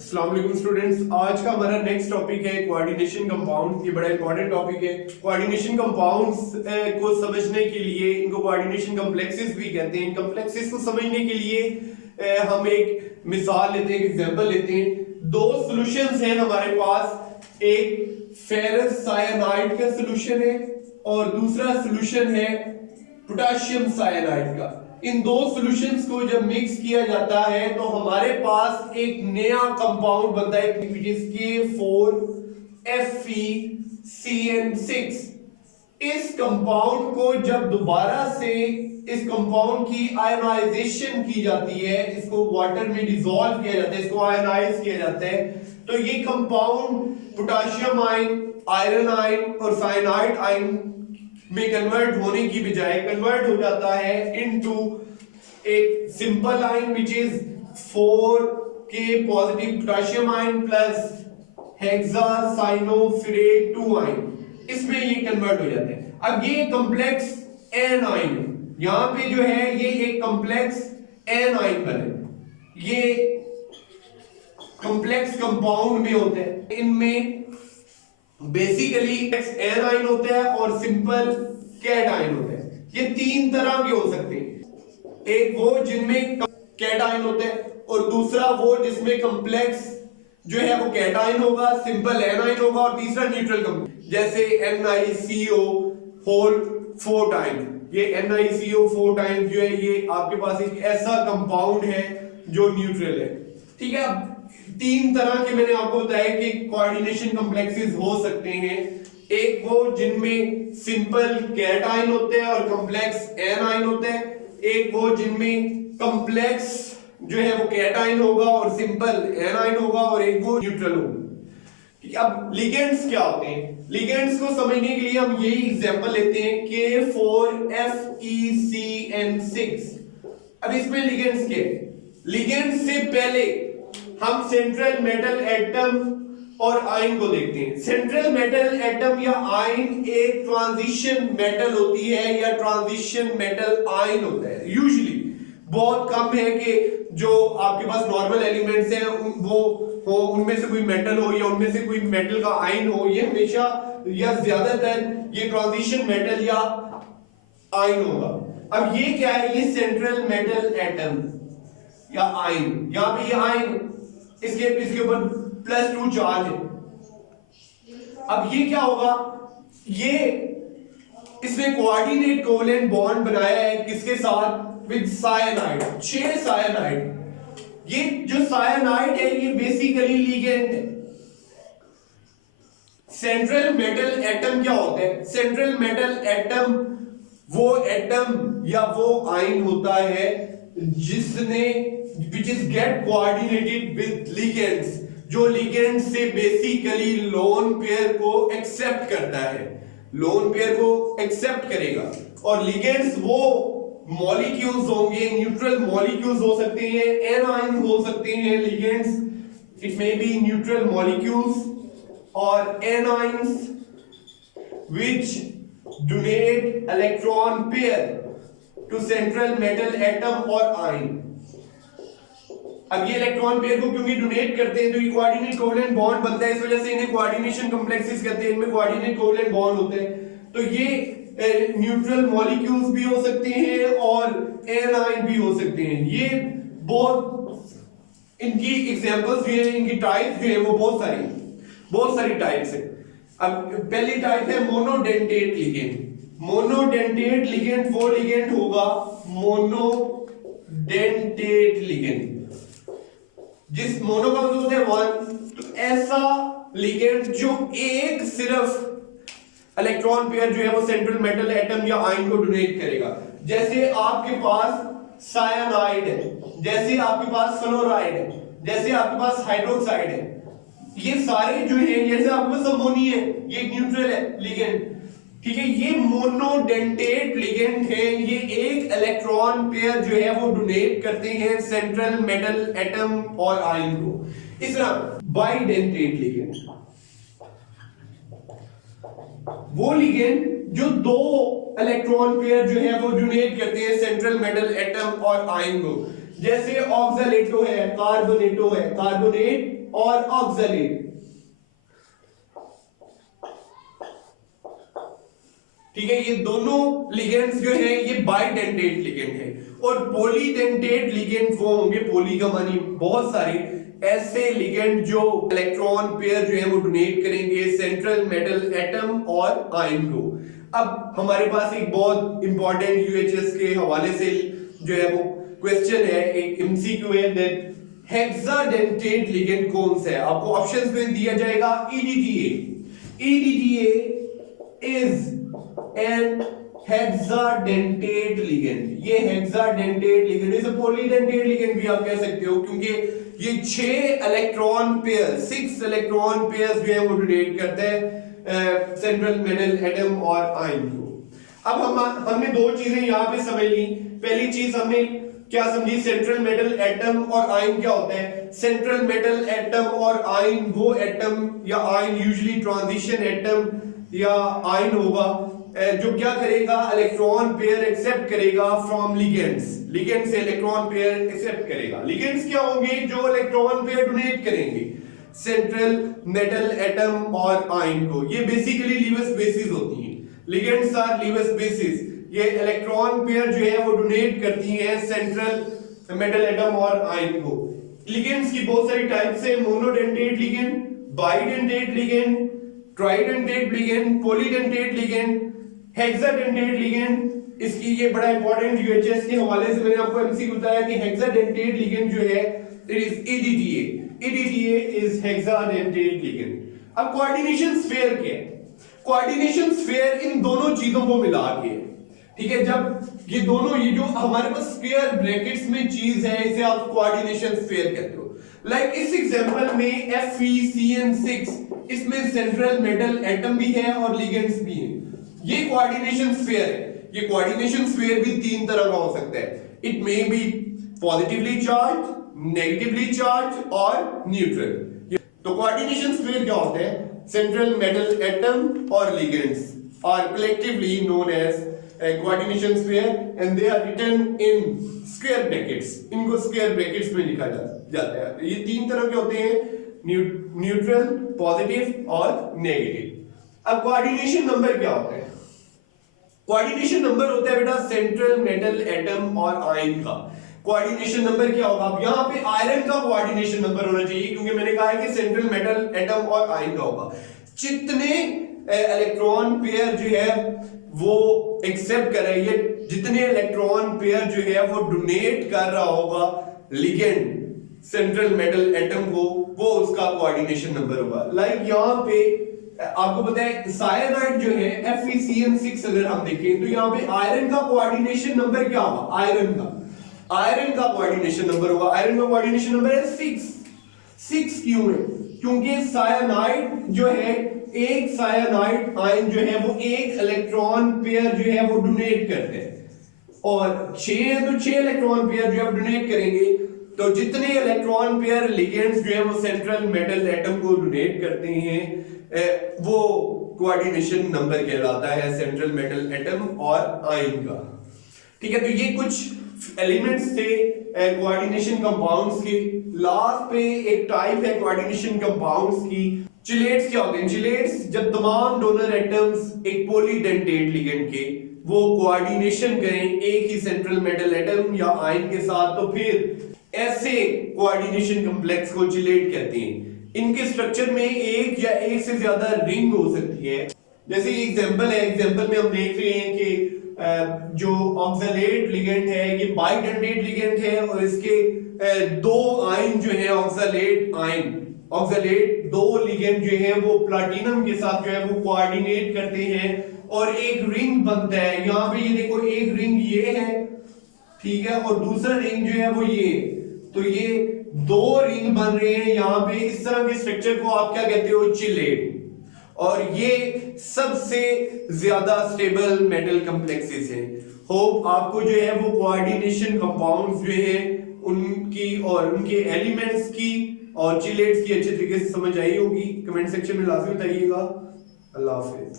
अस्सलाम वालेकुम स्टूडेंट्स, आज का हमारा नेक्स्ट टॉपिक है कोऑर्डिनेशन कंपाउंड। ये बड़ा इंपॉर्टेंट टॉपिक है। कोऑर्डिनेशन कंपाउंड्स को समझने के लिए, इनको कोऑर्डिनेशन कॉम्प्लेक्सेस भी कहते हैं। इन कॉम्प्लेक्सेस को समझने के लिए हम एक मिसाल लेते हैं, एक एग्जांपल लेते हैं। दो सॉल्यूशंस हैं हमारे पास, एक फेरस साइनाइड का सॉल्यूशन है और दूसरा सॉल्यूशन है पोटेशियम साइनाइड का। इन दो सॉल्यूशंस को जब मिक्स किया जाता है तो हमारे पास एक नया कंपाउंड बनता है जिसके K4FeCN6। इस कंपाउंड को जब दोबारा से इस कंपाउंड की आयनाइजेशन की जाती है, इसको वाटर में डिसॉल्व किया जाता है, इसको आयनाइज किया जाता है, तो ये compound potassium ion, iron ion और साइनाइड आयन में कन्वर्ट होने की बजाय कन्वर्ट हो जाता है इनटू एक simple ion which is 4K positive potassium ion plus hexacyanoferrate 2 ion. इसमें ये कन्वर्ट हो जाते हैं। अब ये कॉम्प्लेक्स एन आयन, यहां पे जो है ये एक कॉम्प्लेक्स एन आयन बने, ये कॉम्प्लेक्स कंपाउंड में होते हैं। इनमें बेसिकली एन आयन होता है और सिंपल कैट आयन होता है। ये तीन तरह के हो सकते हैं, एक वो जिनमें कैट आयन होता है और दूसरा वो जिसमें कॉम्प्लेक्स जो है वो कैट आयन होगा, सिंपल एन आयन होगा, और तीसरा न्यूट्रल कंपाउंड जैसे NiCO होल 4 टाइम्स। ये NiCO 4 टाइम्स जो है ये आपके पास एक ऐसा कंपाउंड है जो न्यूट्रल है। ठीक है, अब तीन तरह के मैंने आपको बताया कि कोऑर्डिनेशन कॉम्प्लेक्सेस हो सकते हैं। एक वो जिनमें सिंपल कैट आयन होते हैं और कॉम्प्लेक्स एन आयन होते हैं, एक वो जिनमें कॉम्प्लेक्स जो है वो कैट आयन होगा और सिंपल एन आयन होगा, और एक वो न्यूट्रल होगा। अब लिगेंड्स क्या होते हैं? लिगेंड्स को समझने के लिए हम यही एग्जांपल लेते हैं K4FeCN6। अब इसमें लिगेंड्स क्या है? लिगेंड्स से पहले हम सेंट्रल मेटल एटम और आयन को देखते हैं। सेंट्रल मेटल एटम या आयन एक ट्रांजिशन मेटल होती है या ट्रांजिशन मेटल आयन होता है। यूजुअली बहुत कम है कि जो आपके पास नॉर्मल एलिमेंट्स हैं वो हो, उनमें से कोई मेटल हो या उनमें से कोई मेटल का आयन हो। ये हमेशा या ज्यादातर ये ट्रांजिशन मेटल या आयन होगा। अब ये क्या है? ये सेंट्रल मेटल एटम या आयन, यहां पे ये आयन, इसके ऊपर +2 चार्ज है। अब ये क्या होगा? ये इसने कोऑर्डिनेट कोवेलेंट बॉन्ड बनाया है किसके साथ? With cyanide, 6 cyanide. ये जो साइनाइड है ये बेसिकली लिगेंड है। सेंट्रल मेटल एटम क्या होते हैं? सेंट्रल मेटल एटम वो एटम या वो आयन होता है जिसने which is get coordinated with ligands, जो लिगेंड से बेसिकली लोन पेयर को एक्सेप्ट करता है, लोन पेयर को एक्सेप्ट करेगा। और लिगेंड्स वो मॉलिक्यूल्स होंगे, न्यूट्रल मॉलिक्यूल्स हो सकते हैं, एन आयन हो सकते हैं ligands, it may be neutral molecules और anions which donate electron pair to central metal atom और आयन। अब ये इलेक्ट्रॉन पेयर को क्योंकि डोनेट करते हैं तो ये कोऑर्डिनेट कोवेलेंट बॉन्ड बनता है, इस वजह से इन्हें कोऑर्डिनेशन कॉम्प्लेक्सेस कहते हैं। इनमें कोऑर्डिनेट कोवेलेंट बॉन्ड होते हैं। तो ये न्यूट्रल मॉलिक्यूल्स भी हो सकते हैं और एन आयन भी हो सकते हैं। ये बहुत इनकी एग्जांपल्स जो है, इनकी टाइप्स जो है वो बहुत सारी टाइप्स है। अब पहली टाइप है मोनोडेंटेट लिगेंड। मोनोडेंटेट लिगेंड वो लिगेंड होगा, मोनोडेंटेट लिगेंड, जिस मोनो का मतलब होता है 1, तो ऐसा लिगेंड जो एक सिर्फ इलेक्ट्रॉन पेयर जो है वो सेंट्रल मेटल एटम या आयन को डोनेट करेगा। जैसे आपके पास साइनाइड है, जैसे आपके पास फ्लोराइड है, जैसे आपके पास हाइड्रोक्साइड है, ये सारे जो है, जैसे आपके पास अमोनिया है, ये न्यूट्रल है लिगेंड। ठीक है, ये मोनोडेंटेट लिगेंड है। ये एक इलेक्ट्रॉन पेयर जो है वो डोनेट करते हैं सेंट्रल मेटल एटम और आयन को। इस तरह बाइडेंटेट लिगेंड, वो लिगेंड जो दो इलेक्ट्रॉन पेयर जो है वो डोनेट करते हैं सेंट्रल मेटल एटम और आयन को, जैसे ऑक्सलेटो है, कार्बोनेटो है, कार्बोनेट और ऑक्सलेट, ठीक है। ये दोनों लिगेंड्स जो है ये बाइडेंटेट लिगेंड है। और पॉलीडेंटेट लिगेंड वो होंगे, पॉली का मानी बहुत सारे, ऐसे लिगेंड जो इलेक्ट्रॉन पेयर जो है वो डोनेट करेंगे सेंट्रल मेटल एटम और आयन को। अब हमारे पास एक बहुत इंपॉर्टेंट यूएचएस के हवाले से जो है वो क्वेश्चन है, एक एमसीक्यू है, दैट हेक्साडेंटेट लिगेंड कौन सा है। आपको ऑप्शंस में दिया जाएगा EDTA। EDTA is an hexadentate ligand. ये hexadentate ligand is a polydentate ligand भी आप कह सकते हो, क्योंकि ये 6 इलेक्ट्रॉन पेयर, 6 इलेक्ट्रॉन पेयर्स जो है वो डोनेट करते हैं सेंट्रल मेटल एटम और आयन को। अब हमने दो चीजें यहाँ पे समझ ली। पहली चीज हमने क्या समझी, सेंट्रल मेटल एटम और आयन क्या होता है। सेंट्रल मेटल एटम और आयन वो एटम या आयन, यूजुअली ट्रांजिशन एटम या आयन होगा, जो क्या करेगा, इलेक्ट्रॉन पेयर एक्सेप्ट करेगा फ्रॉम लिगेंड्स। लिगेंड से इलेक्ट्रॉन पेयर एक्सेप्ट करेगा। लिगेंड्स क्या होंगे, जो इलेक्ट्रॉन पेयर डोनेट करेंगे सेंट्रल मेटल एटम और आयन को। ये बेसिकली लीवस बेसिस होती हैं। Ligands are Lewis bases. ये इलेक्ट्रॉन पेयर जो है वो डोनेट करती हैं सेंट्रल मेटल एटम और आयन को। लिगेंड्स की बहुत सारी टाइप्स है, monodentate ligand, bidentate ligand, tridentate ligand, polydentate ligand, hexadentate ligand. इसकी ये बड़ा इंपॉर्टेंट यूएचएस के हवाले से मैंने आपको एमसीक्यू बताया कि हेक्साडेंटेट लिगेंड जो है it is EDTA। EDTA is hexadentate ligand. अब कोऑर्डिनेशन स्फीयर क्या है? कोऑर्डिनेशन स्फीयर इन दोनों चीजों को मिला के, ठीक है, जब ये दोनों, ये जो हमारे पास स्क्वायर ब्रैकेट्स में चीज है, इसे आप कोऑर्डिनेशन स्फीयर कहते हो। लाइक इस एग्जांपल में FeCN6, इसमें सेंट्रल मेटल एटम भी है और लिगेंड्स भी हैं। ये कोऑर्डिनेशन स्फीयर है। ये कोऑर्डिनेशन स्फीयर भी 3 तरह का हो सकता है। It may be positively charge, negatively charge और न्यूट्रल। तो कोऑर्डिनेशन स्फीयर क्या होते हैं, सेंट्रल मेटल एटम और ligands are collectively known as coordination sphere and they are written in square brackets. इनको स्क्वायर ब्रैकेट्स में लिखा जाता है। ये 3 तरह के होते हैं, न्यूट्रल, पॉजिटिव और नेगेटिव। अब कोऑर्डिनेशन नंबर क्या होता है? कोऑर्डिनेशन नंबर होता है बेटा सेंट्रल मेटल एटम और आयन का। कोऑर्डिनेशन नंबर क्या होगा? अब यहाँ पे आयरन का कोऑर्डिनेशन नंबर होना चाहिए, क्योंकि मैंने कहा है कि सेंट्रल मेटल एटम और आयन का होगा। जितने इलेक्ट्रॉन पेयर जो है वो एक्सेप्ट कर रही है, जितने इलेक्ट्रॉन पेयर जो है वो डोनेट कर रहा होगा लिगेंड सेंट्रल मेटल एटम को, वो उसका कोऑर्डिनेशन नंबर होगा। लाइक यहाँ पे आपको पता है साइनाइड जो है FeCN6, अगर हम देखें तो यहाँ पे आयरन का कोऑर्डिनेशन नंबर क्या होगा? आयरन का कोऑर्डिनेशन नंबर होगा। आयरन का कोऑर्डिनेशन नंबर है 6 क्यों है? क्योंकि साइनाइड जो है, एक साइनाइड आयन जो है वो एक इलेक्ट्रॉन पेयर जो है वो डोनेट करते हैं, और 6 है तो 6 इलेक्ट्रॉन पेयर जो है डोनेट करेंगे। तो जितने इलेक्ट्रॉन पेयर लिगेंड्स जो है वो सेंट्रल मेटल एटम को डोनेट करते हैं, वो कोऑर्डिनेशन नंबर कहलाता है सेंट्रल मेटल एटम और आयन का। ठीक है, तो ये कुछ एलिमेंट्स थे कोऑर्डिनेशन कंपाउंड्स की। लास्ट पे एक टाइप है कोऑर्डिनेशन कंपाउंड्स की, चिलेट्स। क्या होते हैं चिलेट्स? जब तमाम डोनर एटम्स एक पॉलीडेंटेट लिगेंड के वो कोऑर्डिनेशन करें एक ही सेंट्रल मेटल एटम या आयन के साथ, तो फिर ऐसे कोऑर्डिनेशन कॉम्प्लेक्स को चिलेट कहते हैं। इनके स्ट्रक्चर में एक या एक से ज्यादा रिंग हो सकती है। जैसे एग्जांपल है, एग्जांपल में हम देख रहे हैं कि जो ऑक्सलेट लिगेंड है ये बाइडेंटेट लिगेंड है, और इसके 2 आयन जो है ऑक्सलेट आयन, ऑक्सलेट 2 लिगेंड जो है वो प्लैटिनम के साथ जो है वो कोऑर्डिनेट करते हैं और एक रिंग बनता है। यहाँ पे ये देखो, एक रिंग ये है, ठीक है, और दूसरा रिंग जो है वो ये। तो ये 2 रिंग बन रहे हैं यहाँ पे। इस तरह के स्ट्रक्चर को आप क्या कहते हो? चिलेट। और ये सबसे ज्यादा स्टेबल मेटल कॉम्प्लेक्सेस हैं। होप आपको जो है वो कोऑर्डिनेशन कंपाउंड्स जो है उनकी और उनके एलिमेंट्स की और चिलेट्स की अच्छे तरीके से समझ आई होगी। कमेंट सेक्शन में लाजमी बताइएगा। अल्लाह हाफिज।